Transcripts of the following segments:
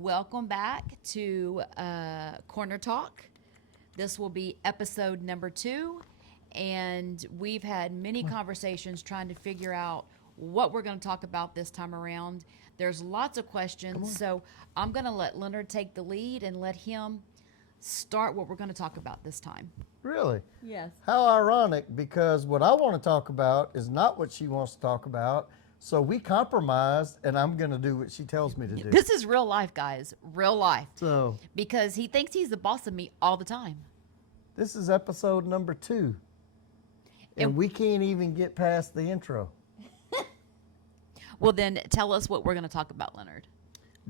Welcome back to Corner Talk. This will be episode number 2, and we've had many conversations trying to figure out what we're going to talk about this time around. There's lots of questions, so I'm going to let Leonard take the lead and let him start what we're going to talk about this time. Really? Yes. How ironic, because what I want to talk about is not what she wants to talk about. So we compromised, and I'm going to do what she tells me to do. This is real life, guys. Real life. So Because he thinks he's the boss of me all the time. this is episode number 2, and we can't even get past the intro. Well, then tell us what we're going to talk about, Leonard.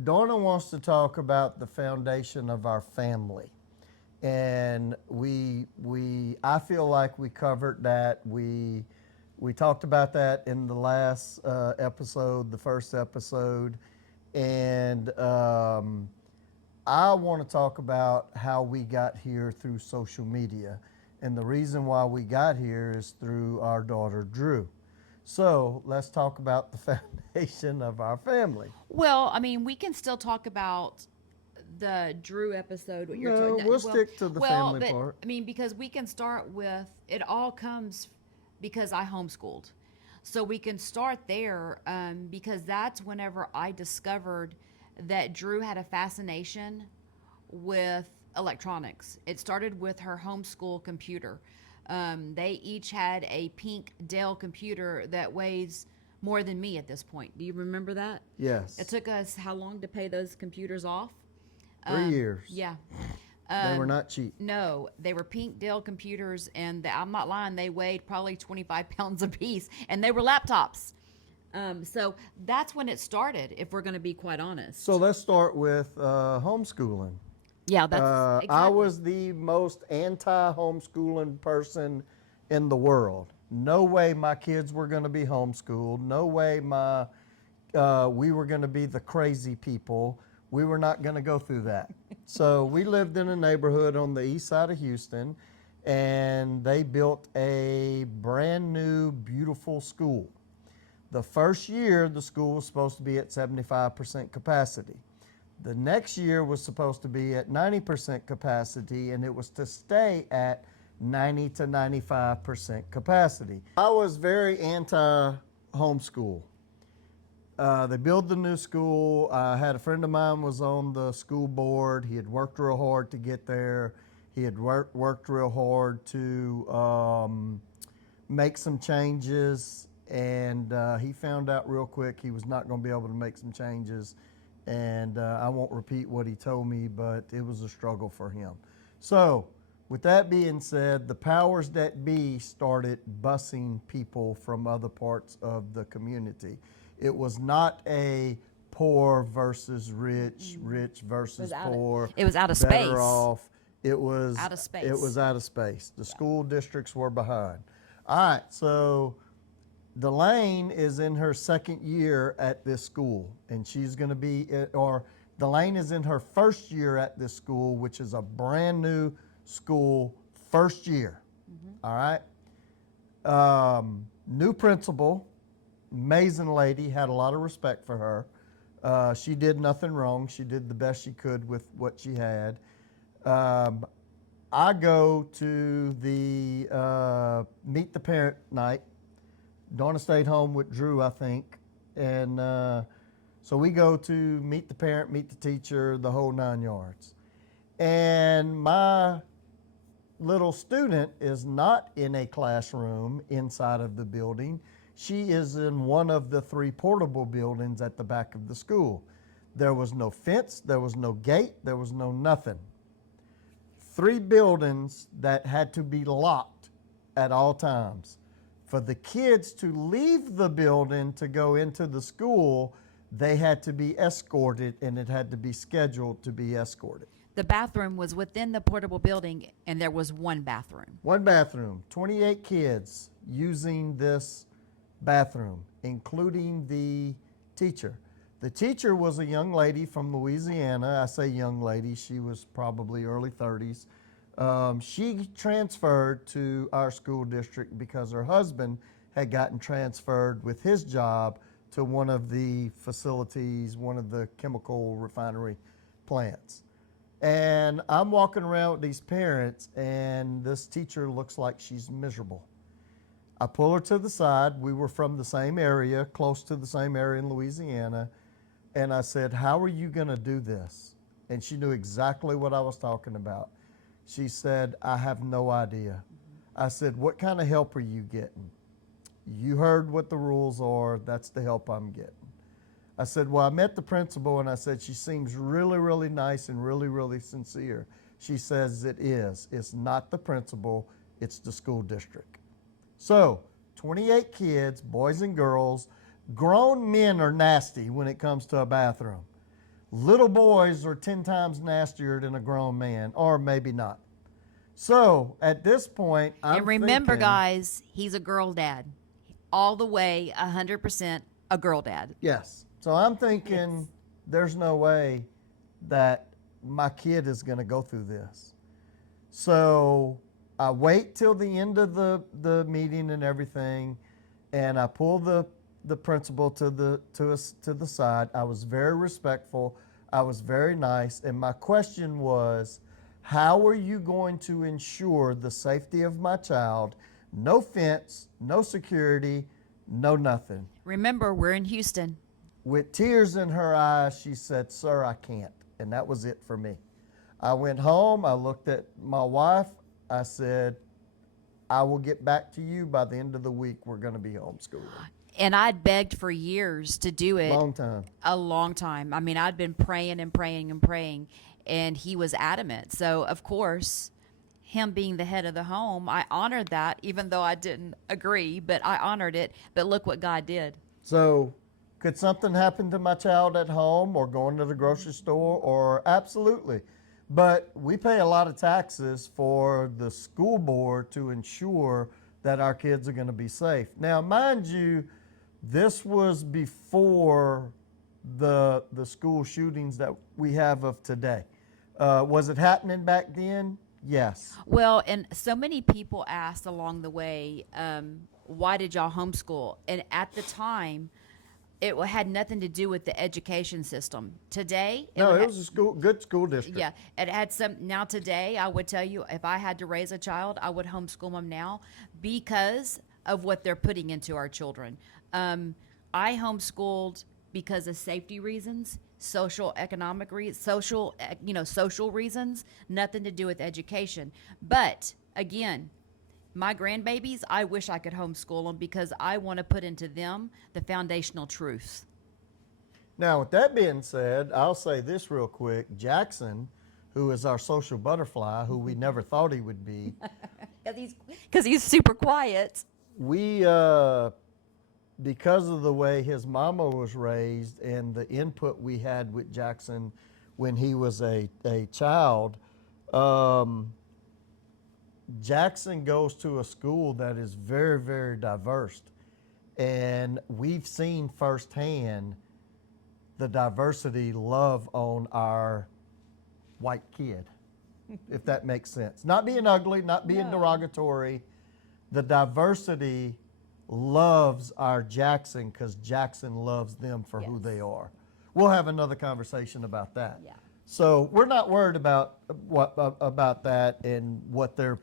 Dawna wants to talk about the foundation of our family. And I feel like we covered that. We talked about that in the last episode, the first episode. And I want to talk about how we got here through social media. And the reason why we got here is through our daughter, Drew. So let's talk about the foundation of our family. Well, I mean, we can still talk about the Drew episode. What you're No, talking. we'll stick to the family but, part. I mean, because we can start with it all comes because I homeschooled, so we can start there because that's whenever I discovered that Drew had a fascination with electronics. It started with her homeschool computer. They each had a pink Dell computer that weighs more than me at this point. Do you remember that? Yes. It took us how long to pay those computers off? 3 years. Yeah. They were not cheap. No, they were pink Dell computers, and I'm not lying, they weighed probably 25 pounds apiece, and they were laptops. So that's when it started, if we're going to be quite honest. So let's start with homeschooling. Yeah, that's exactly. I was the most anti-homeschooling person in the world. No way my kids were going to be homeschooled. No way we were going to be the crazy people. We were not going to go through that. So we lived in a neighborhood on the east side of Houston, and they built a brand new, beautiful school. The first year, the school was supposed to be at 75% capacity. The next year was supposed to be at 90% capacity, and it was to stay at 90 to 95% capacity. I was very anti-homeschool. They built the new school. I had a friend of mine was on the school board. He had worked real hard to get there. He had worked real hard to make some changes, and he found out real quick he was not going to be able to make some changes. And I won't repeat what he told me, but it was a struggle for him. So with that being said, the powers that be started busing people from other parts of the community. It was not a poor versus rich, rich versus poor. It was out of better space. off. It was Out of space. It was out of space. The school districts were behind. All right, so Delane is in her second year at this school, and she's going to be, or Delane is in her first year at this school, which is a brand new school, first year. All right. New principal, amazing lady, had a lot of respect for her. She did nothing wrong. She did the best she could with what she had. I go to the meet the parent night. Dawna stayed home with Drew, I think. And so we go to meet the parent, meet the teacher, the whole 9 yards. And my little student is not in a classroom inside of the building. She is in one of the 3 portable buildings at the back of the school. There was no fence, there was no gate, there was no nothing. 3 buildings that had to be locked at all times. For the kids to leave the building to go into the school, they had to be escorted, and it had to be scheduled to be escorted. The bathroom was within the portable building, and there was one bathroom. One bathroom, 28 kids using this bathroom, including the teacher. The teacher was a young lady from Louisiana. I say young lady, she was probably early 30s. She transferred to our school district because her husband had gotten transferred with his job to one of the facilities, one of the chemical refinery plants. And I'm walking around with these parents, and this teacher looks like she's miserable. I pull her to the side. We were from the same area, close to the same area in Louisiana. And I said, how are you going to do this? And she knew exactly what I was talking about. She said, I have no idea. I said, what kind of help are you getting? You heard what the rules are. That's the help I'm getting. I said, well, I met the principal, and I said, she seems really, really nice and really, really sincere. She says it is. It's not the principal. It's the school district. So 28 kids, boys and girls. Grown men are nasty when it comes to a bathroom. Little boys are 10 times nastier than a grown man, or maybe not. So at this point, And remember, thinking, guys, he's a girl dad. All the way, 100% a girl dad. yes. So I'm thinking, Yes. there's no way that my kid is going to go through this. So I wait till the end of the meeting and everything, and I pull the principal to the side. I was very respectful. I was very nice. And my question was, how are you going to ensure the safety of my child? No fence, no security, no nothing. Remember, we're in Houston. With tears in her eyes, she said, sir, I can't. And that was it for me. I went home. I looked at my wife. I said, I will get back to you by the end of the week. We're going to be homeschooling. And I'd begged for years to do it. Long time. A long time. I mean, I'd been praying and praying and praying, and he was adamant. So, of course, him being the head of the home, I honored that, even though I didn't agree, but I honored it. But look what God did. So could something happen to my child at home or going to the grocery store? Or absolutely. But we pay a lot of taxes for the school board to ensure that our kids are going to be safe. Now, mind you, this was before the school shootings that we have of today. Was it happening back then? Yes. Well, and so many people asked along the way, why did y'all homeschool? And at the time, it had nothing to do with the education system. Today, No, it was a good school district. yeah, it had some. Now today, I would tell you, if I had to raise a child, I would homeschool them now because of what they're putting into our children. I homeschooled because of safety reasons, social reasons, nothing to do with education. But again, my grandbabies, I wish I could homeschool them because I want to put into them the foundational truths. Now, with that being said, I'll say this real quick. Jackson, who is our social butterfly, who we never thought he would be, Because he's super quiet. we, because of the way his mama was raised and the input we had with Jackson when he was a child, Jackson goes to a school that is very, very diverse. And we've seen firsthand the diversity love on our white kid, if that makes sense. Not being ugly, not being derogatory. The diversity loves our Jackson because Jackson loves them for who they are. We'll have another conversation about that. Yeah. So we're not worried about about that and what they're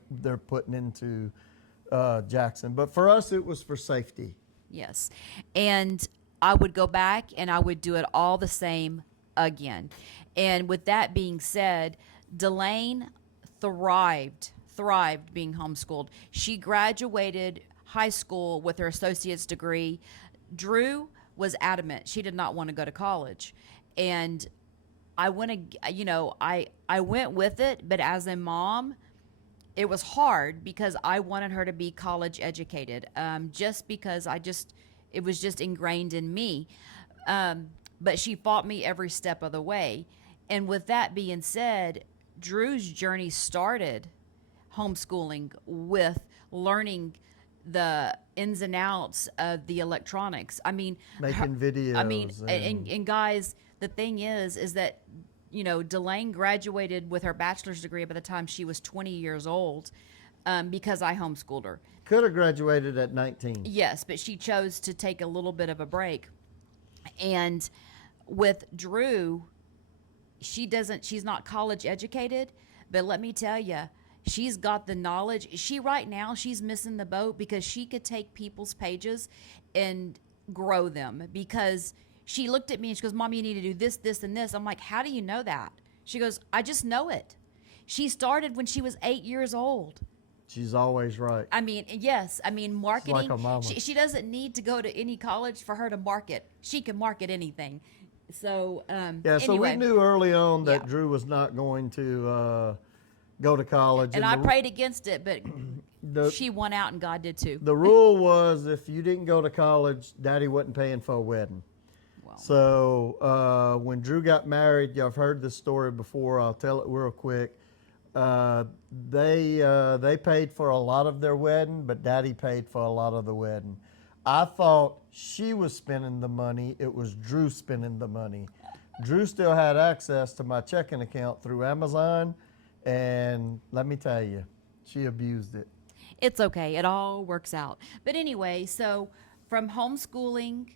putting into Jackson. But for us, it was for safety. Yes. And I would go back and I would do it all the same again. And with that being said, Delane thrived being homeschooled. She graduated high school with her associate's degree. Drew was adamant. She did not want to go to college. And I went with it, but as a mom, it was hard because I wanted her to be college educated, just because it was just ingrained in me. But she fought me every step of the way. And with that being said, Drew's journey started homeschooling with learning the ins and outs of the electronics. I mean, Making videos. I mean, and guys, the thing is that, Delane graduated with her bachelor's degree by the time she was 20 years old, because I homeschooled her. Could have graduated at 19. Yes, but she chose to take a little bit of a break. And with Drew, she's not college educated, but let me tell you, she's got the knowledge. Right now, she's missing the boat because she could take people's pages and grow them. Because she looked at me and she goes, Mom, you need to do this, this, and this. I'm like, how do you know that? She goes, I just know it. She started when she was 8 years old. She's always right. I mean, yes. I mean, marketing. Like a mama. She doesn't need to go to any college for her to market. She can market anything. So, yeah, so we anyway. knew early on that Yeah. Drew was not going to go to college. And I prayed against it, but the, she won out and God did too. the rule was if you didn't go to college, Daddy wasn't paying for a wedding. Well, So when Drew got married, y'all have heard this story before. I'll tell it real quick. They paid for a lot of their wedding, but Daddy paid for a lot of the wedding. I thought she was spending the money. It was Drew spending the money. Drew still had access to my checking account through Amazon, and let me tell you, she abused it. it's okay. It all works out. But anyway, so from homeschooling,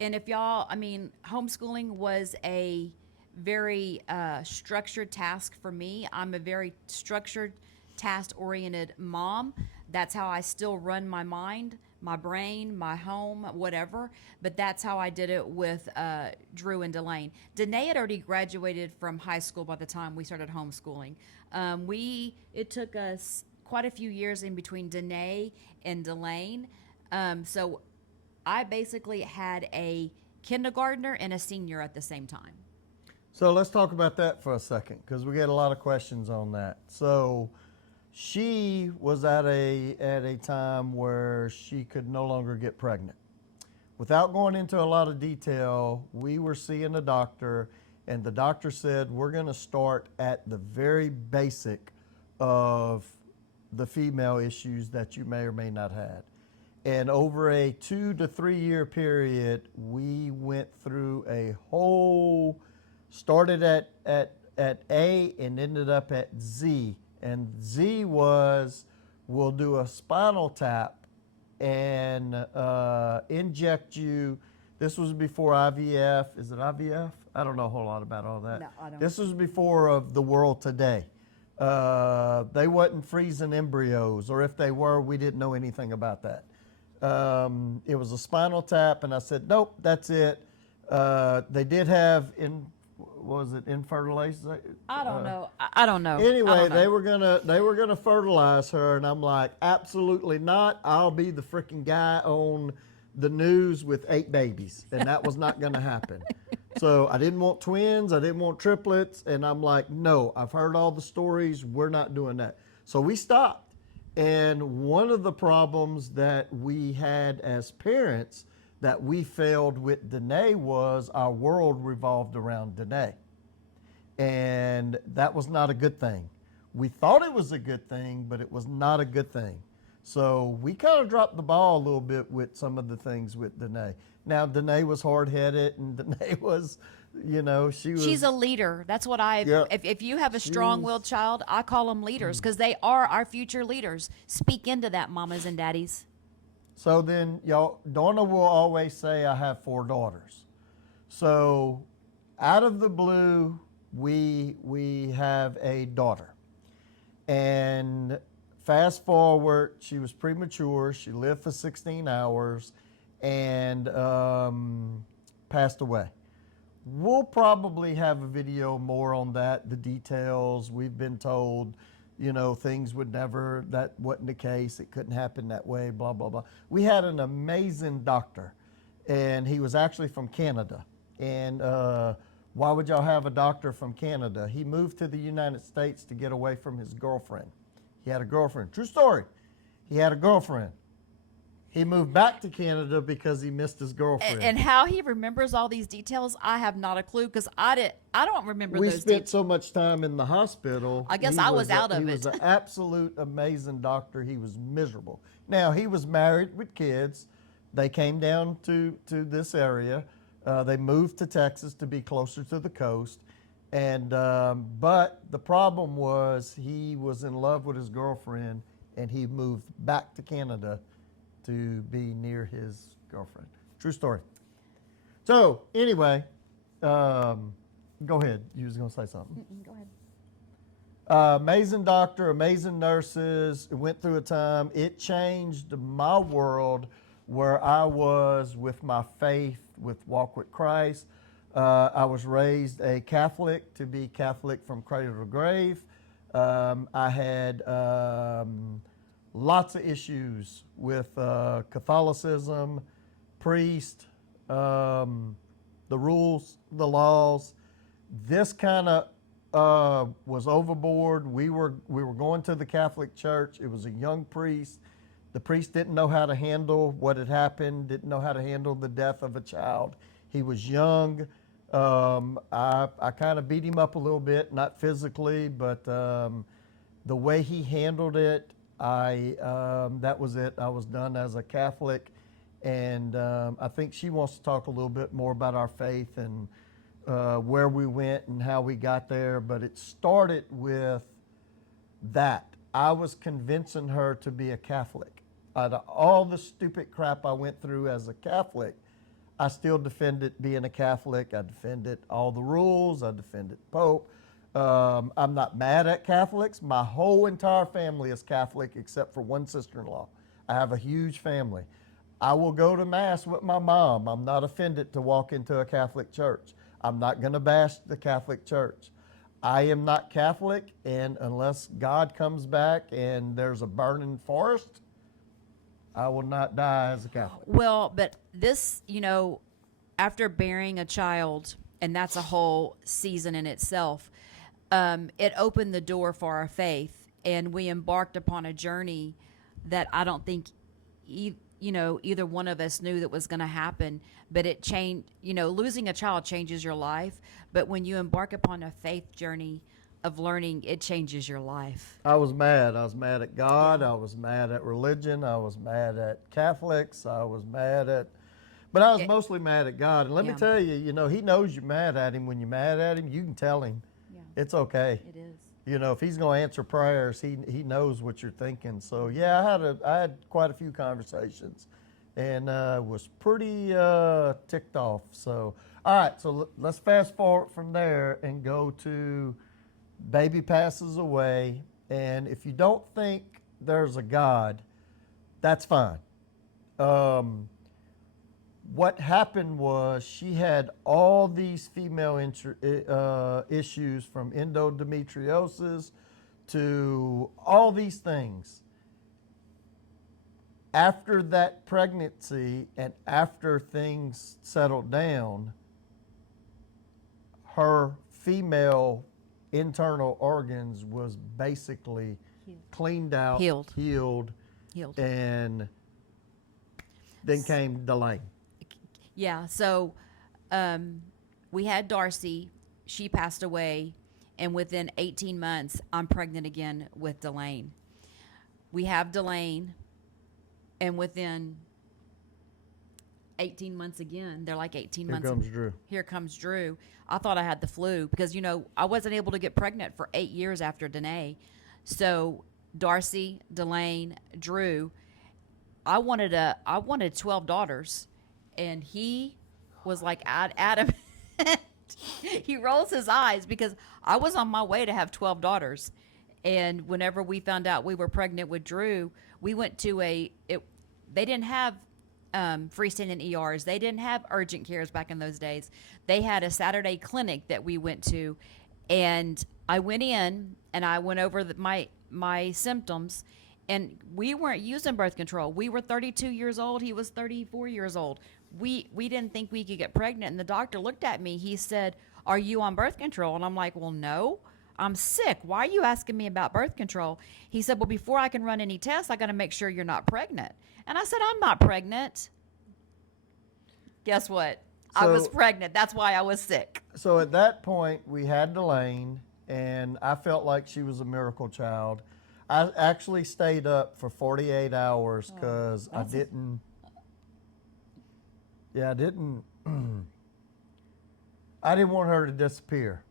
and if y'all, I mean, homeschooling was a very structured task for me. I'm a very structured, task-oriented mom. That's how I still run my mind, my brain, my home, whatever. But that's how I did it with Drew and Delane. Danae had already graduated from high school by the time we started homeschooling. It took us quite a few years in between Danae and Delane. So I basically had a kindergartner and a senior at the same time. So let's talk about that for a second because we get a lot of questions on that. So she was at a time where she could no longer get pregnant. Without going into a lot of detail, we were seeing a doctor, and the doctor said we're going to start at the very basic of the female issues that you may or may not have. And over a 2 to 3 year period, we went through a whole, started at A and ended up at Z. And Z was, we'll do a spinal tap and inject you. This was before IVF. Is it IVF? I don't know a whole lot about all that. No, I don't. This was before of the world today. They wasn't freezing embryos, or if they were, we didn't know anything about that. It was a spinal tap, and I said, nope, that's it. They did have infertilization? I don't know. I don't know. Anyway, I don't know. they were gonna fertilize her, and I'm like, absolutely not. I'll be the freaking guy on the news with 8 babies, and that was not gonna happen. So I didn't want twins, I didn't want triplets, and I'm like, no, I've heard all the stories, we're not doing that. So we stopped. And one of the problems that we had as parents that we failed with Danae was our world revolved around Danae. And that was not a good thing. We thought it was a good thing, but it was not a good thing. So we kind of dropped the ball a little bit with some of the things with Danae. Now, Danae was hard-headed, and Danae was, She's a leader. That's what Yeah. if you have a strong-willed child, I call them leaders because they are our future leaders. Speak into that, mamas and daddies. So then, Dawna will always say, I have 4 daughters. So out of the blue, we have a daughter. And fast forward, she was premature. She lived for 16 hours and passed away. We'll probably have a video more on that, the details. We've been told, things would never, that wasn't the case. It couldn't happen that way, blah, blah, blah. We had an amazing doctor, and he was actually from Canada. And why would y'all have a doctor from Canada? He moved to the United States to get away from his girlfriend. He had a girlfriend. True story. He had a girlfriend. He moved back to Canada because he missed his girlfriend. And how he remembers all these details, I have not a clue because I don't remember We those spent details. so much time in the hospital. I guess I was out of He it. was an absolute amazing doctor. He was miserable. Now, he was married with kids. They came down to this area. They moved to Texas to be closer to the coast. And but the problem was he was in love with his girlfriend, and he moved back to Canada to be near his girlfriend. True story. So anyway, Go ahead. You was going to say something. Go ahead. Amazing doctor, amazing nurses. It went through a time. It changed my world where I was with my faith, with walk with Christ. I was raised a Catholic, to be Catholic from cradle to grave. I had lots of issues with Catholicism, priest, the rules, the laws. This kind of was overboard. We were going to the Catholic Church. It was a young priest. The priest didn't know how to handle what had happened, didn't know how to handle the death of a child. He was young. I kind of beat him up a little bit, not physically, but the way he handled it, that was it. I was done as a Catholic, and I think she wants to talk a little bit more about our faith and where we went and how we got there, but it started with that. I was convincing her to be a Catholic. Out of all the stupid crap I went through as a Catholic, I still defended being a Catholic. I defended all the rules. I defended Pope. I'm not mad at Catholics. My whole entire family is Catholic except for one sister-in-law. I have a huge family. I will go to Mass with my mom. I'm not offended to walk into a Catholic church. I'm not going to bash the Catholic Church. I am not Catholic, and unless God comes back and there's a burning forest, I will not die as a Catholic. Well, but this, after bearing a child, and that's a whole season in itself, it opened the door for our faith, and we embarked upon a journey that I don't think either one of us knew that was going to happen, but it changed. Losing a child changes your life, but when you embark upon a faith journey of learning, it changes your life. I was mad. I was mad at God. I was mad at religion. I was mad at Catholics. But I was mostly mad at God. And let me tell you, he knows you're mad at him. When you're mad at him, you can tell him. Yeah. It's okay. It is. If he's going to answer prayers, he knows what you're thinking. So yeah, I had quite a few conversations, and was pretty ticked off. So all right, so let's fast forward from there and go to baby passes away. And if you don't think there's a God, that's fine. What happened was she had all these female issues, from endometriosis to all these things. After that pregnancy and after things settled down, her female internal organs was basically cleaned out, healed, and then came Delane. Yeah, so we had Darcy. She passed away, and within 18 months, I'm pregnant again with Delane. We have Delane, and within 18 months again, they're like 18 months. Here comes Drew. Here comes Drew. I thought I had the flu because, I wasn't able to get pregnant for 8 years after Danae. So Darcy, Delane, Drew, I wanted 12 daughters. And he was like adamant. He rolls his eyes because I was on my way to have 12 daughters. And whenever we found out we were pregnant with Drew, we went to they didn't have freestanding ERs. They didn't have urgent cares back in those days. They had a Saturday clinic that we went to. And I went in and I went over my symptoms. And we weren't using birth control. We were 32 years old. He was 34 years old. We didn't think we could get pregnant. And the doctor looked at me. He said, "Are you on birth control?" And I'm like, "Well, no, I'm sick. Why are you asking me about birth control?" He said, "Well, before I can run any tests, I got to make sure you're not pregnant." And I said, "I'm not pregnant." Guess what? I was pregnant. That's why I was sick. So at that point, we had Delane, and I felt like she was a miracle child. I actually stayed up for 48 hours because I didn't want her to disappear.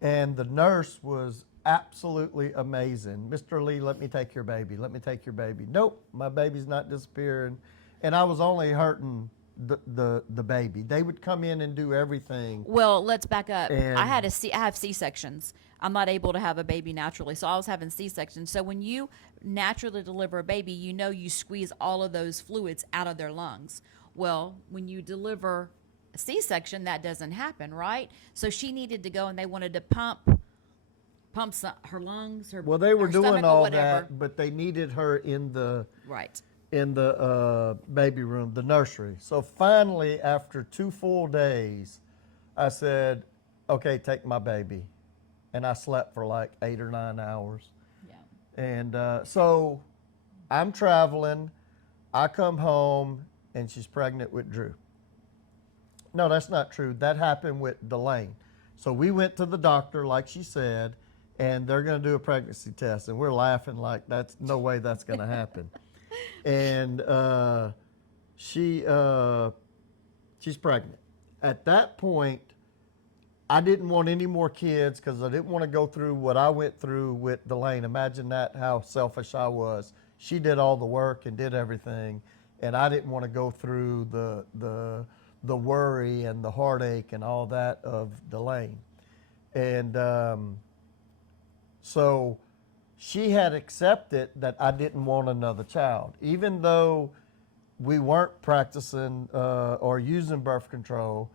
And the nurse was absolutely amazing. "Mr. Lee, let me take your baby. Let me take your baby." "Nope, my baby's not disappearing." And I was only hurting the baby. They would come in and do everything. Well, let's back up. And I have C-sections. I'm not able to have a baby naturally, so I was having C-sections. So when you naturally deliver a baby, you know you squeeze all of those fluids out of their lungs. Well, when you deliver a C-section, that doesn't happen, right? So she needed to go, and they wanted to pump her lungs, well, they were her doing stomach or all whatever. that, but they needed her in the Right. baby room, the nursery. So finally, after 2 full days, I said, "Okay, take my baby," and I slept for like 8 or 9 hours. Yeah. And so I'm traveling. I come home, and she's pregnant with Drew. No, that's not true. That happened with Delane. So we went to the doctor, like she said, and they're going to do a pregnancy test. And we're laughing like that's no way that's going to happen. And she's pregnant. At that point, I didn't want any more kids because I didn't want to go through what I went through with Delane. Imagine that, how selfish I was. She did all the work and did everything, and I didn't want to go through the worry and the heartache and all that of Delane. And so she had accepted that I didn't want another child, even though we weren't practicing or using birth control.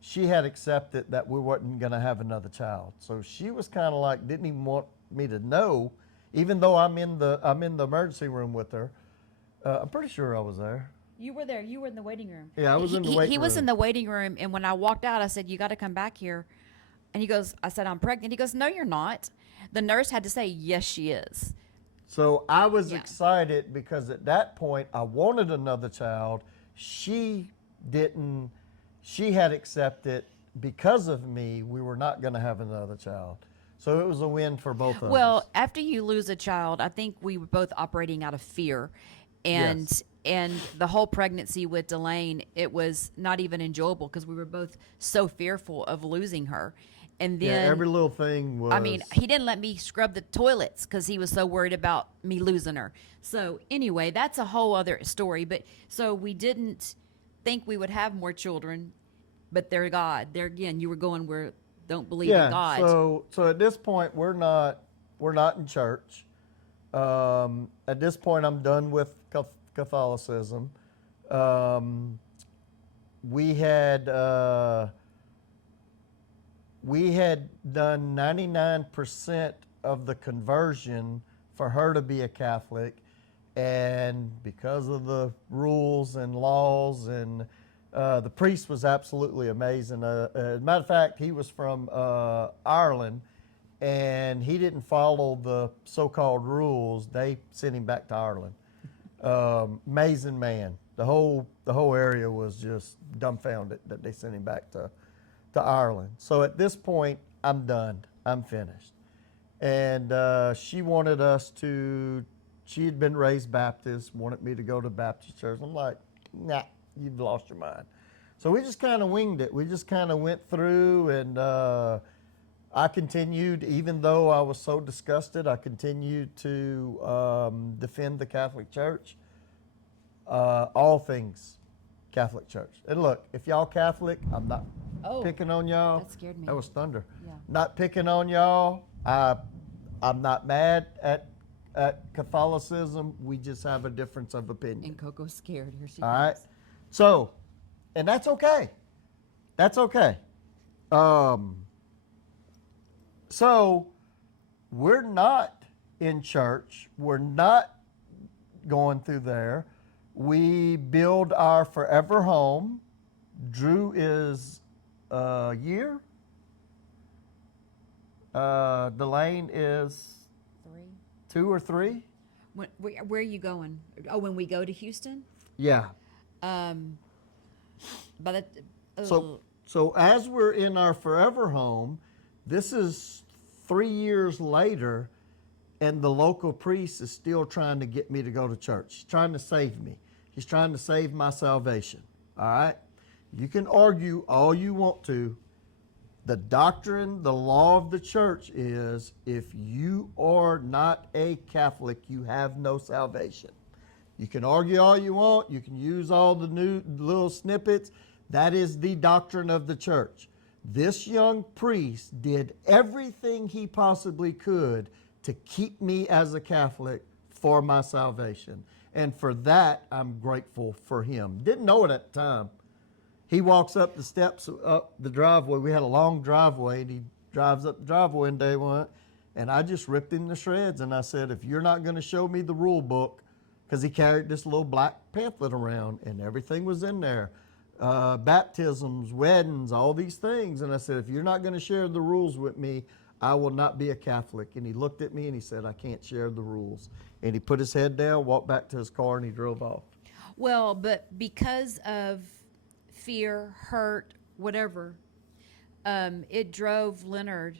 She had accepted that we wasn't going to have another child. So she was kind of like didn't even want me to know, even though I'm in the emergency room with her. I'm pretty sure I was there. You were there. You were in the waiting room. Yeah, I was in the waiting room. He was in the waiting room, and when I walked out, I said, "You got to come back here." And he goes, I said, "I'm pregnant." He goes, "No, you're not." The nurse had to say, "Yes, she is." So I was Yeah. excited because at that point I wanted another child. She didn't. She had accepted because of me we were not going to have another child. So it was a win for both of us. Well, after you lose a child, I think we were both operating out of fear. And Yes. and the whole pregnancy with Delane, it was not even enjoyable because we were both so fearful of losing her. And then Yeah, every little thing was. I mean, he didn't let me scrub the toilets because he was so worried about me losing her. So anyway, that's a whole other story. But so we didn't think we would have more children, but they're God. There again, you were going where don't believe in God. So at this point we're not in church. At this point I'm done with Catholicism. We had done 99% of the conversion for her to be a Catholic, and because of the rules and laws and the priest was absolutely amazing. As a matter of fact, he was from Ireland, and he didn't follow the so-called rules. They sent him back to Ireland. Amazing man. The whole area was just dumbfounded that they sent him back to Ireland. So at this point, I'm done. I'm finished. And she wanted us to. She had been raised Baptist, wanted me to go to Baptist church. I'm like, nah, you've lost your mind. So we just kind of winged it. We just kind of went through, and I continued, even though I was so disgusted, I continued to defend the Catholic Church. All things Catholic Church. And look, if y'all Catholic, I'm not picking on y'all. That scared me. That was thunder. Yeah. Not picking on y'all. I'm not mad at Catholicism. We just have a difference of opinion. And Coco's scared. Here she All right. comes. So, and that's okay. That's okay. So we're not in church. We're not going through there. We build our forever home. Drew is a year. Delane is 3. 2 or 3. Where are you going? Oh, when we go to Houston? Yeah. By the So as we're in our forever home, this is 3 years later, and the local priest is still trying to get me to go to church. He's trying to save me. He's trying to save my salvation. All right? You can argue all you want to. The doctrine, the law of the church is if you are not a Catholic, you have no salvation. You can argue all you want. You can use all the new little snippets. That is the doctrine of the church. This young priest did everything he possibly could to keep me as a Catholic for my salvation. And for that, I'm grateful for him. Didn't know it at the time. He walks up the steps up the driveway. We had a long driveway, and he drives up the driveway one day, and I just ripped him to shreds. And I said, if you're not going to show me the rule book, because he carried this little black pamphlet around, and everything was in there. Baptisms, weddings, all these things. And I said, if you're not going to share the rules with me, I will not be a Catholic. And he looked at me and he said, I can't share the rules. And he put his head down, walked back to his car, and he drove off. Well, but because of fear, hurt, whatever, it drove Leonard,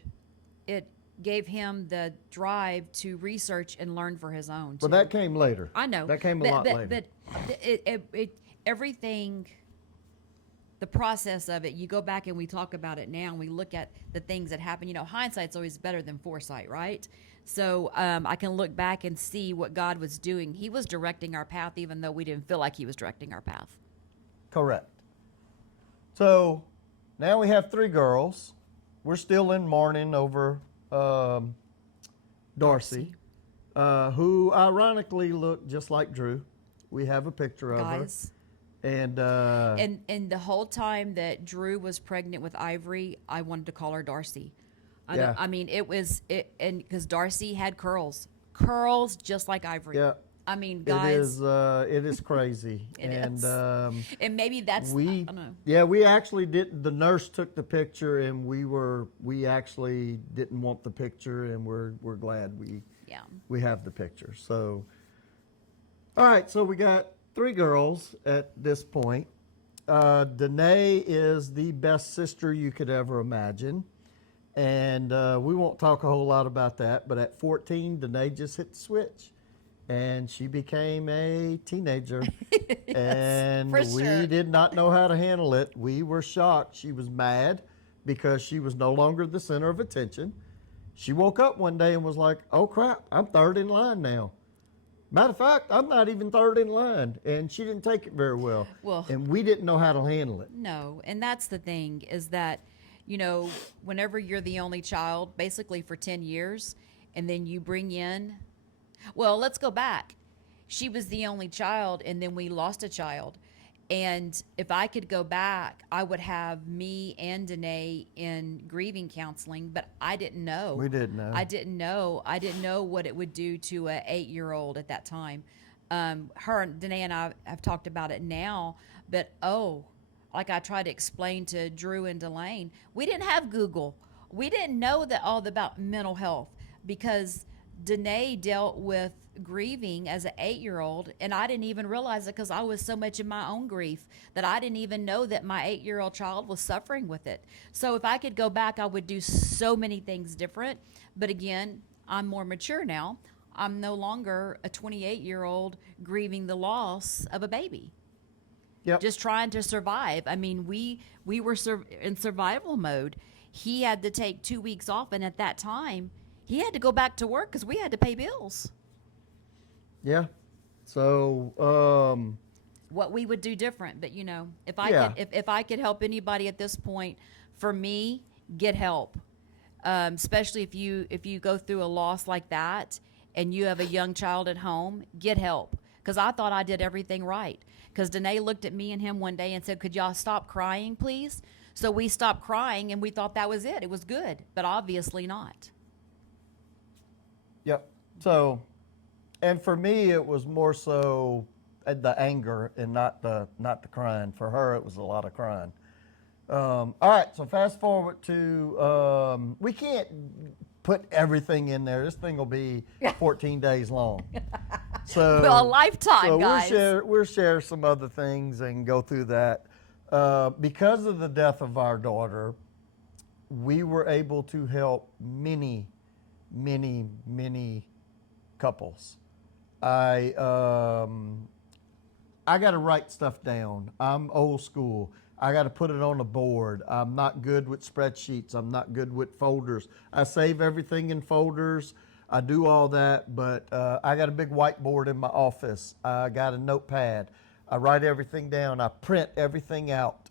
it gave him the drive to research and learn for his own. But that came later. I know. That came a lot later. But everything, the process of it, you go back and we talk about it now, and we look at the things that happen. You know, hindsight's always better than foresight, right? So I can look back and see what God was doing. He was directing our path, even though we didn't feel like he was directing our path. Correct. So now we have 3 girls. We're still in mourning over Darcy, who ironically looked just like Drew. We have a picture of Guys. her. And the whole time that Drew was pregnant with Ivory, I wanted to call her Darcy. Yeah. I mean, and because Darcy had curls just like Ivory. Yeah. I mean, guys, it is crazy. Is. And maybe that's, we, I don't know. Yeah, we actually did. The nurse took the picture, and we actually didn't want the picture, and we're glad we have the picture. So, all right, so we got 3 girls at this point. Danae is the best sister you could ever imagine. And we won't talk a whole lot about that, but at 14, Danae just hit the switch. And she became a teenager. Yes, and we did not know how to handle it. We were shocked. She was mad because she was no longer the center of attention. She woke up one day and was like, oh crap, I'm third in line now. Matter of fact, I'm not even third in line. And she didn't take it very well. And we didn't know how to handle it. No, and that's the thing is that, you know, whenever you're the only child, basically for 10 years, and then you bring in, well, let's go back. She was the only child, and then we lost a child. And if I could go back, I would have me and Danae in grieving counseling, but I didn't know. We didn't know. I didn't know what it would do to an 8-year-old at that time. Her, Danae and I have talked about it now, but like I tried to explain to Drew and Delane, we didn't have Google. We didn't know that all about mental health because Danae dealt with grieving as an 8-year-old, and I didn't even realize it because I was so much in my own grief that I didn't even know that my 8-year-old child was suffering with it. So if I could go back, I would do so many things different. But again, I'm more mature now. I'm no longer a 28-year-old grieving the loss of a baby. Yep. Just trying to survive. I mean, we were in survival mode. He had to take 2 weeks off, and at that time, he had to go back to work because we had to pay bills. Yeah. So what we would do different, but you know, if I could help anybody at this point, for me, get help. Especially if you go through a loss like that and you have a young child at home, get help. Because I thought I did everything right. Because Danae looked at me and him one day and said, "Could y'all stop crying, please?" So we stopped crying, and we thought that was it. It was good, but obviously not. Yep. So, and for me, it was more so the anger and not the crying. For her, it was a lot of crying. All right. So fast forward to we can't put everything in there. This thing will be 14 days long. So well, a lifetime, so guys. We'll share some other things and go through that. Because of the death of our daughter, we were able to help many couples. I got to write stuff down. I'm old school. I got to put it on a board. I'm not good with spreadsheets. I'm not good with folders. I save everything in folders. I do all that, but I got a big whiteboard in my office. I got a notepad. I write everything down. I print everything out.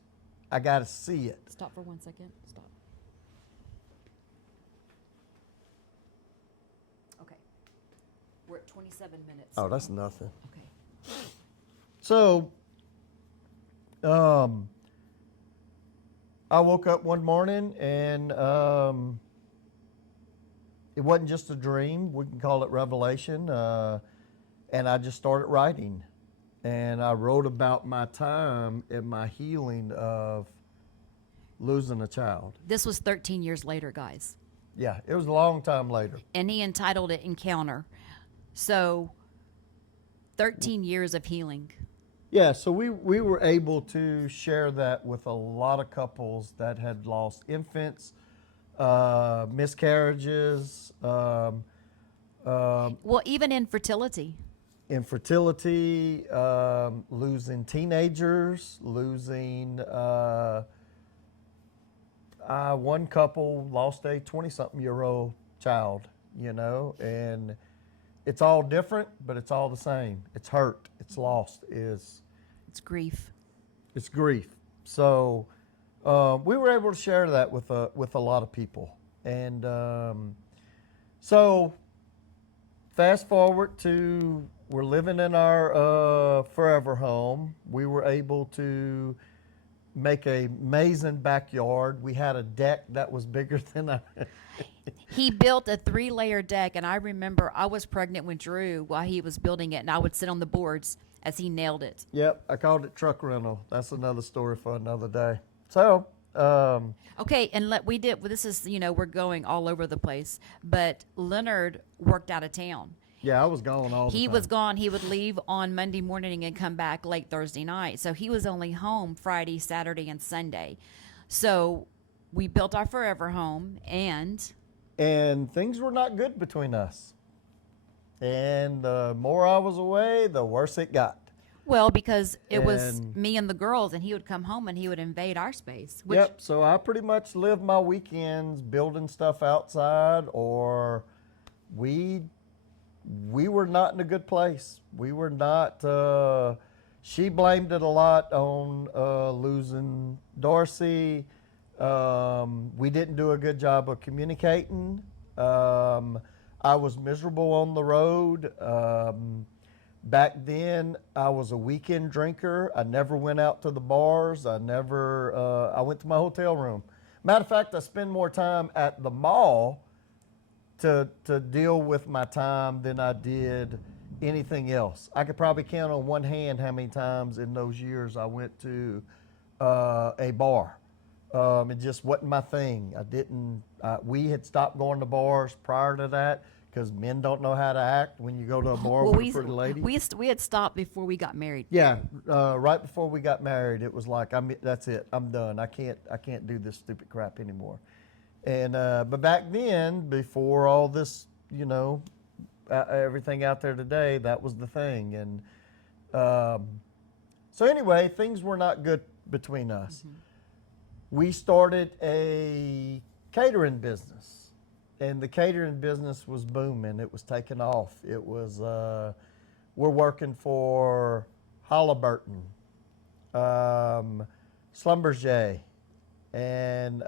I got to see it. Stop for 1 second. Stop. Okay. We're at 27 minutes. Oh, that's nothing. Okay. So, I woke up one morning and it wasn't just a dream. We can call it revelation. And I just started writing. And I wrote about my time and my healing of losing a child. This was 13 years later, guys. Yeah, it was a long time later. And he entitled it Encounter. So, 13 years of healing. Yeah, so we were able to share that with a lot of couples that had lost infants, miscarriages, Well, even infertility. infertility, losing teenagers, losing. One couple lost a 20-something-year-old child, and it's all different, but it's all the same. It's hurt. It's lost. It's grief. It's grief. So we were able to share that with a lot of people. And so fast forward to we're living in our forever home. We were able to make an amazing backyard. We had a deck that was bigger than I. He built a 3-layer deck, and I remember I was pregnant with Drew while he was building it, and I would sit on the boards as he nailed it. Yep, I called it truck rental. That's another story for another day. So, Okay, and this is, we're going all over the place, but Leonard worked out of town. yeah, I was gone all the time. He was gone. He would leave on Monday morning and come back late Thursday night. So he was only home Friday, Saturday, and Sunday. So we built our forever home, and things were not good between us. And the more I was away, the worse it got. well, because it was And- me and the girls, and he would come home and he would invade our space. Which, Yep, so I pretty much lived my weekends building stuff outside, or we were not in a good place. We were not, she blamed it a lot on losing Dorsey. We didn't do a good job of communicating. I was miserable on the road. Back then, I was a weekend drinker. I never went out to the bars. I went to my hotel room. Matter of fact, I spend more time at the mall to deal with my time than I did anything else. I could probably count on one hand how many times in those years I went to a bar. It just wasn't my thing. We had stopped going to bars prior to that because men don't know how to act when you go to a bar with a pretty lady. we had stopped before we got married. Yeah, right before we got married, it was like, that's it. I'm done. I can't do this stupid crap anymore. And but back then, before all this, everything out there today, that was the thing. And so anyway, things were not good between us. Mm-hmm. We started a catering business, and the catering business was booming. It was taking off. It was, we're working for Halliburton, Schlumberger, and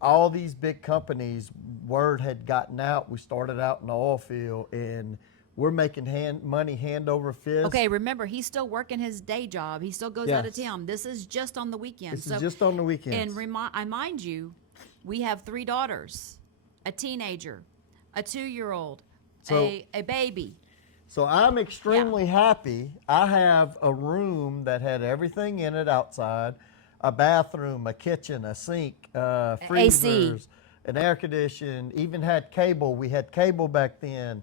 all these big companies. Word had gotten out. We started out in the oil field, and we're making money hand over fist. Okay, remember, he's still working his day job. He still goes out of town. This is just on the weekends. This is just on the weekends. And I mind you, we have 3 daughters, a teenager, a 2-year-old, a baby. So I'm extremely happy. I have a room that had everything in it outside, a bathroom, a kitchen, a sink, freezers, an air conditioning, even had cable. We had cable back then.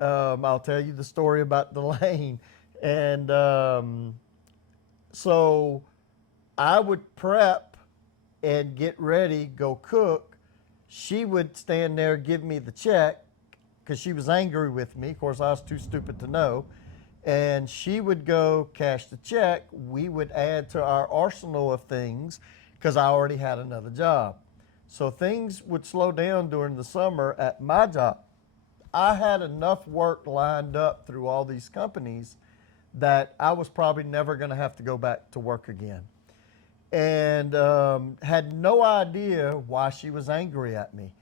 I'll tell you the story about Delane. And so I would prep and get ready, go cook. She would stand there, give me the check, because she was angry with me. Of course, I was too stupid to know. And she would go cash the check. We would add to our arsenal of things because I already had another job. So things would slow down during the summer at my job. I had enough work lined up through all these companies that I was probably never going to have to go back to work again. And had no idea why she was angry at me.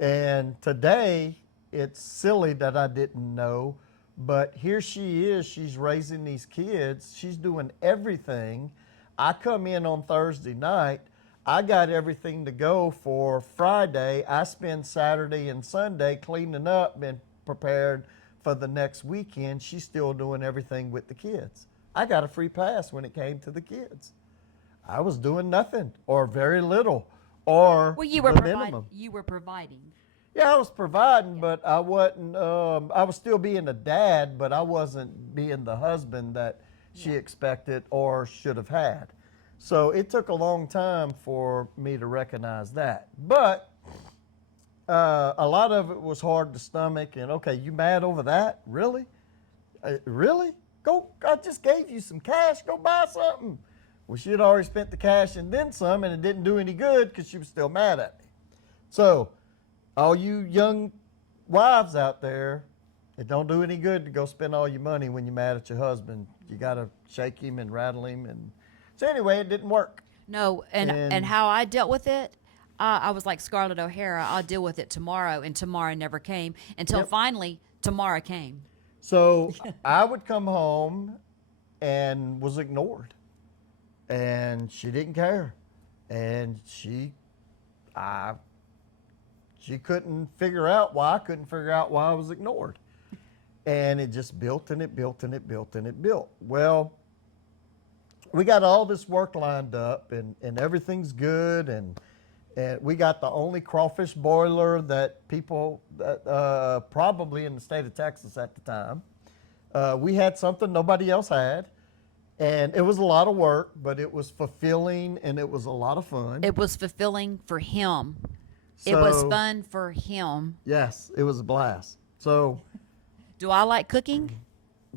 And today, it's silly that I didn't know, but here she is. She's raising these kids. She's doing everything. I come in on Thursday night. I got everything to go for Friday. I spend Saturday and Sunday cleaning up and prepared for the next weekend. She's still doing everything with the kids. I got a free pass when it came to the kids. I was doing nothing or very little or Well, you were the minimum. you were providing. Yeah, I was providing, but I wasn't. I was still being a dad, but I wasn't being the husband that she expected or should have had. So it took a long time for me to recognize that. But a lot of it was hard to stomach. And okay, you mad over that? Really? Really? Go! I just gave you some cash. Go buy something. Well, she had already spent the cash and then some, and it didn't do any good because she was still mad at me. So, all you young wives out there, it don't do any good to go spend all your money when you're mad at your husband. You got to shake him and rattle him. And so anyway, it didn't work. No, and how I dealt with it, I was like Scarlett O'Hara. I'll deal with it tomorrow, and tomorrow never came until finally tomorrow came. So I would come home and was ignored. And she didn't care. And she couldn't figure out why I couldn't figure out why I was ignored. And it just built and it built and it built and it built. Well, we got all this work lined up and everything's good. And we got the only crawfish boiler that people, probably in the state of Texas at the time. We had something nobody else had. And it was a lot of work, but it was fulfilling and it was a lot of fun. It was fulfilling for him. It was fun for him. Yes, it was a blast. So, do I like cooking?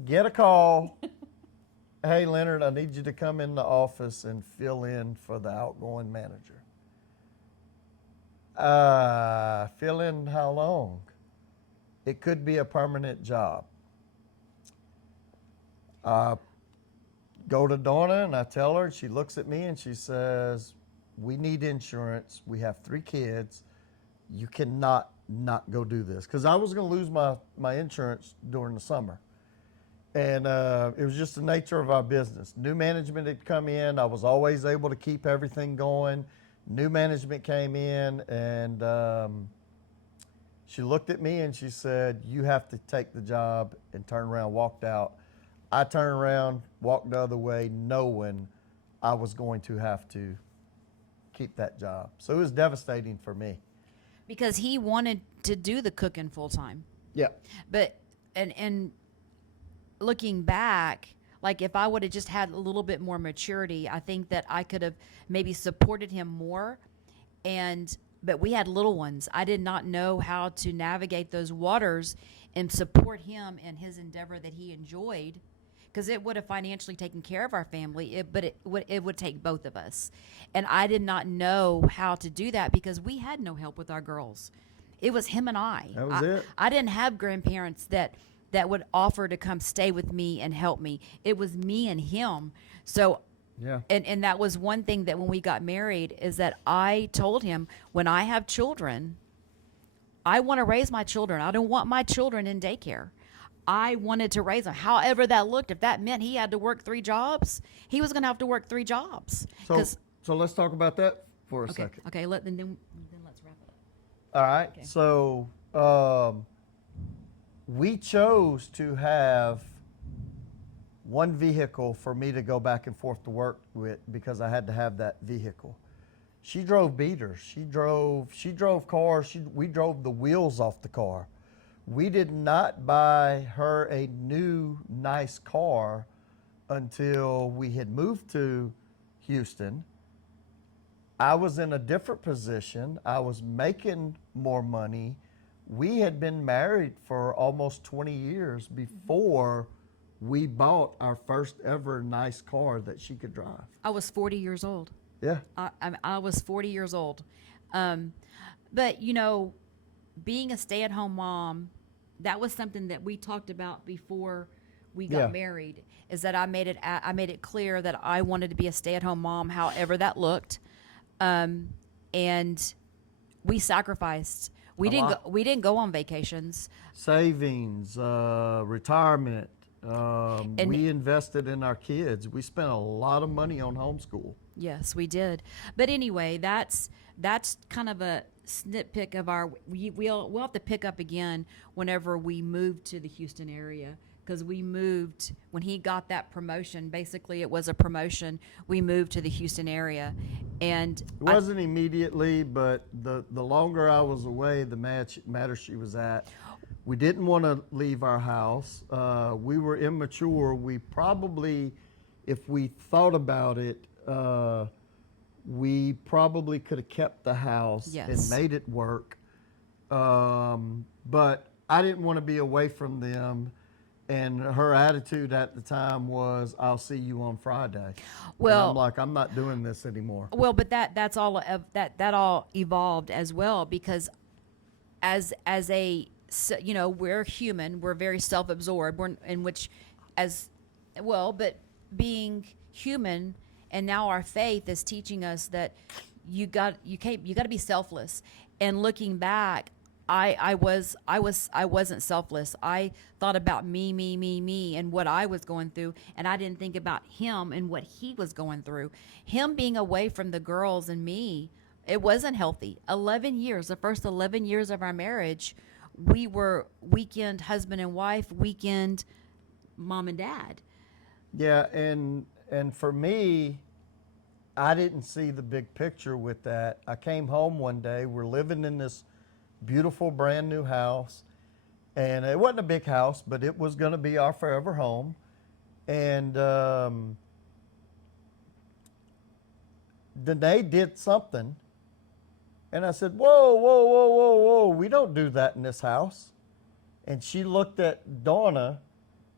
Get a call. Hey, Leonard, I need you to come in the office and fill in for the outgoing manager. Fill in how long? It could be a permanent job. Go to Dawna and I tell her, and she looks at me and she says, we need insurance. We have 3 kids. You cannot not go do this. Because I was going to lose my insurance during the summer. And it was just the nature of our business. New management had come in. I was always able to keep everything going. New management came in and she looked at me and she said, you have to take the job, and turned around, walked out. I turned around, walked the other way, knowing I was going to have to keep that job. So it was devastating for me. Because he wanted to do the cooking full time. Yeah. But, and looking back, like if I would have just had a little bit more maturity, I think that I could have maybe supported him more. But we had little ones. I did not know how to navigate those waters and support him in his endeavor that he enjoyed. Because it would have financially taken care of our family, but it would take both of us. And I did not know how to do that because we had no help with our girls. It was him and I. That was it. I didn't have grandparents that would offer to come stay with me and help me. It was me and him. So, yeah. And that was one thing that when we got married is that I told him, when I have children, I want to raise my children. I don't want my children in daycare. I wanted to raise him. However that looked, if that meant he had to work 3 jobs, he was going to have to work 3 jobs. So let's talk about that for a second. Okay, then let's wrap it up. All right. Okay. So we chose to have one vehicle for me to go back and forth to work with because I had to have that vehicle. She drove beaters. She drove cars. We drove the wheels off the car. We did not buy her a new, nice car until we had moved to Houston. I was in a different position. I was making more money. We had been married for almost 20 years before we bought our first ever nice car that she could drive. I was 40 years old. Yeah. I was 40 years old. But being a stay-at-home mom, that was something that we talked about before we got Yeah. married. Is that I made it clear that I wanted to be a stay-at-home mom, however that looked, and we sacrificed. A lot. We didn't go on vacations, Savings, retirement. and We invested in our kids. We spent a lot of money on homeschool. yes, we did. But anyway, that's kind of a snitpick of our. We'll have to pick up again whenever we move to the Houston area, because we moved when he got that promotion. Basically, it was a promotion. We moved to the Houston area, and It wasn't immediately, but the longer I was away, the matter she was at. We didn't want to leave our house. We were immature. We probably, if we thought about it, we probably could have kept the house Yes. and made it work. But I didn't want to be away from them. And her attitude at the time was, "I'll see you on Friday." Well- and I'm like, "I'm not doing this anymore." well, but that's all that all evolved as well, because as a we're human, we're very self-absorbed, we're in which as well, but being human, and now our faith is teaching us that you got to be selfless. And looking back, I wasn't selfless. I thought about me, and what I was going through, and I didn't think about him and what he was going through. Him being away from the girls and me, it wasn't healthy. 11 years, the first 11 years of our marriage, we were weekend husband and wife, weekend mom and dad. Yeah, and for me, I didn't see the big picture with that. I came home one day. We're living in this beautiful brand new house, and it wasn't a big house, but it was going to be our forever home. And Danae did something, and I said, "Whoa, whoa, whoa, whoa, whoa! We don't do that in this house." And she looked at Dawna,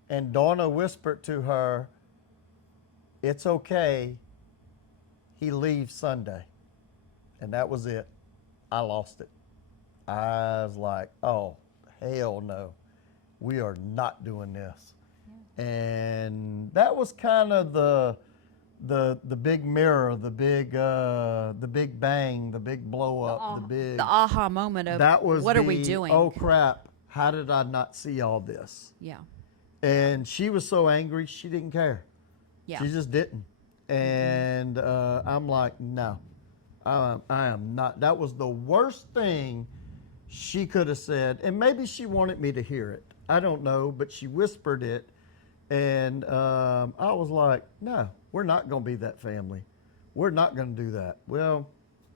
and Dawna whispered to her, "It's okay. He leaves Sunday." And that was it. I lost it. I was like, "Oh, hell no. We are not doing this." Yeah. And that was kind of the big mirror, the big bang, the big blow up, The aha moment of that was what are we doing? Oh crap, how did I not see all this? Yeah. And she was so angry, she didn't care. Yeah. She just didn't. And I'm like, "No, I am not." That was the worst thing she could have said. And maybe she wanted me to hear it. I don't know, but she whispered it. And I was like, "No, we're not going to be that family. We're not going to do that." Well,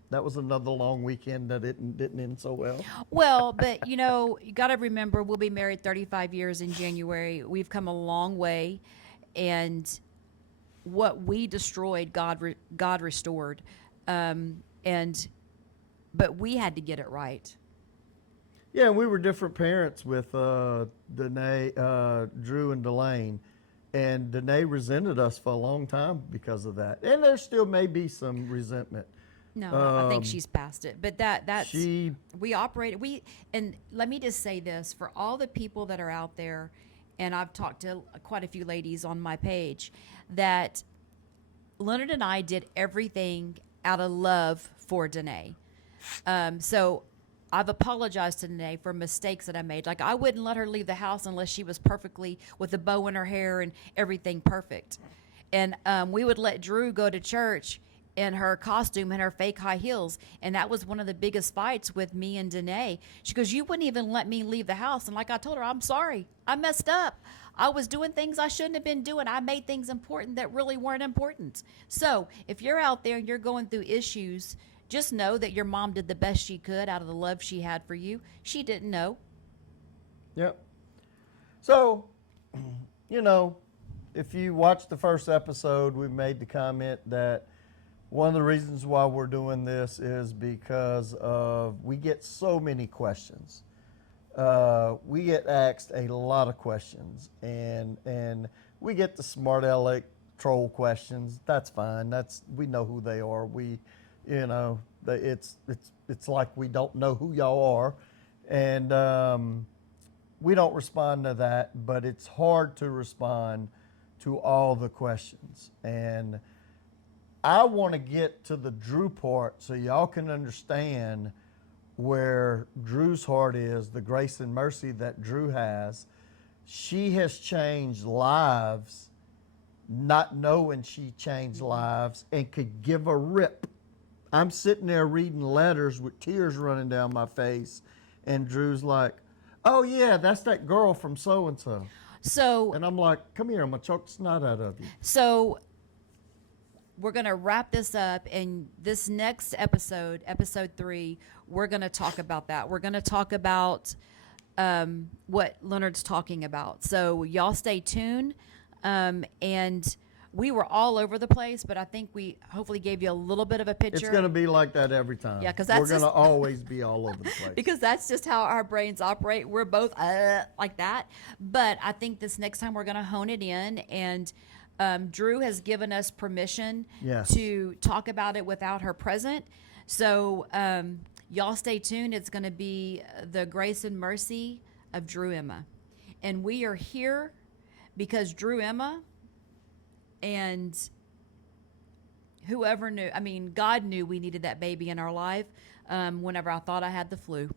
that was another long weekend that didn't end so well. Well, but you got to remember, we'll be married 35 years in January. We've come a long way, and what we destroyed, God restored, but we had to get it right. Yeah, and we were different parents with Danae, Drew, and Delane. And Danae resented us for a long time because of that. And there still may be some resentment. No, I think she's past it. But that's She, and let me just say this for all the people that are out there, and I've talked to quite a few ladies on my page, that Leonard and I did everything out of love for Danae. So I've apologized to Danae for mistakes that I made. Like, I wouldn't let her leave the house unless she was perfectly with a bow in her hair and everything perfect. And we would let Drew go to church in her costume and her fake high heels. And that was one of the biggest fights with me and Danae. She goes, "You wouldn't even let me leave the house." And like I told her, "I'm sorry. I messed up. I was doing things I shouldn't have been doing. I made things important that really weren't important." So if you're out there and you're going through issues, just know that your mom did the best she could out of the love she had for you. She didn't know. yep. So, if you watch the first episode, we made the comment that one of the reasons why we're doing this is because we get so many questions. We get asked a lot of questions, and we get the smart aleck troll questions. That's fine. We know who they are. It's like we don't know who y'all are, and we don't respond to that. But it's hard to respond to all the questions, and I want to get to the Drew part so y'all can understand where Drew's heart is, the grace and mercy that Drew has. She has changed lives, not knowing she changed lives, and could give a rip. I'm sitting there reading letters with tears running down my face, and Drew's like, "Oh yeah, that's that girl from so and so." So, And I'm like, "Come here, I'm gonna choke the snot out of you." so we're going to wrap this up, and this next episode, episode 3, we're going to talk about that. We're going to talk about what Leonard's talking about. So y'all stay tuned. And we were all over the place, but I think we hopefully gave you a little bit of a picture. It's gonna be like that every time. Yeah, 'cause we're that's gonna just- always be all over the place. because that's just how our brains operate. We're both like that. But I think this next time we're going to hone it in, and Drew has given us permission Yes. to talk about it without her present. So y'all stay tuned. It's going to be the grace and mercy of Drew Emma. And we are here because Drew Emma and whoever knew, I mean, God knew we needed that baby in our life whenever I thought I had the flu.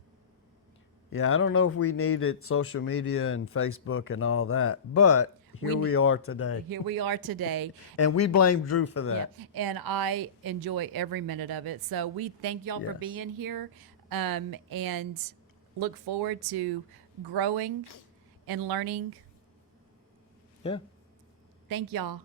Yeah, I don't know if we needed social media and Facebook and all that, but here we are today. Here we are today. And we blame Drew for that. Yeah, and I enjoy every minute of it. So we thank y'all for Yes. being here, and look forward to growing and learning. Yeah. Thank y'all.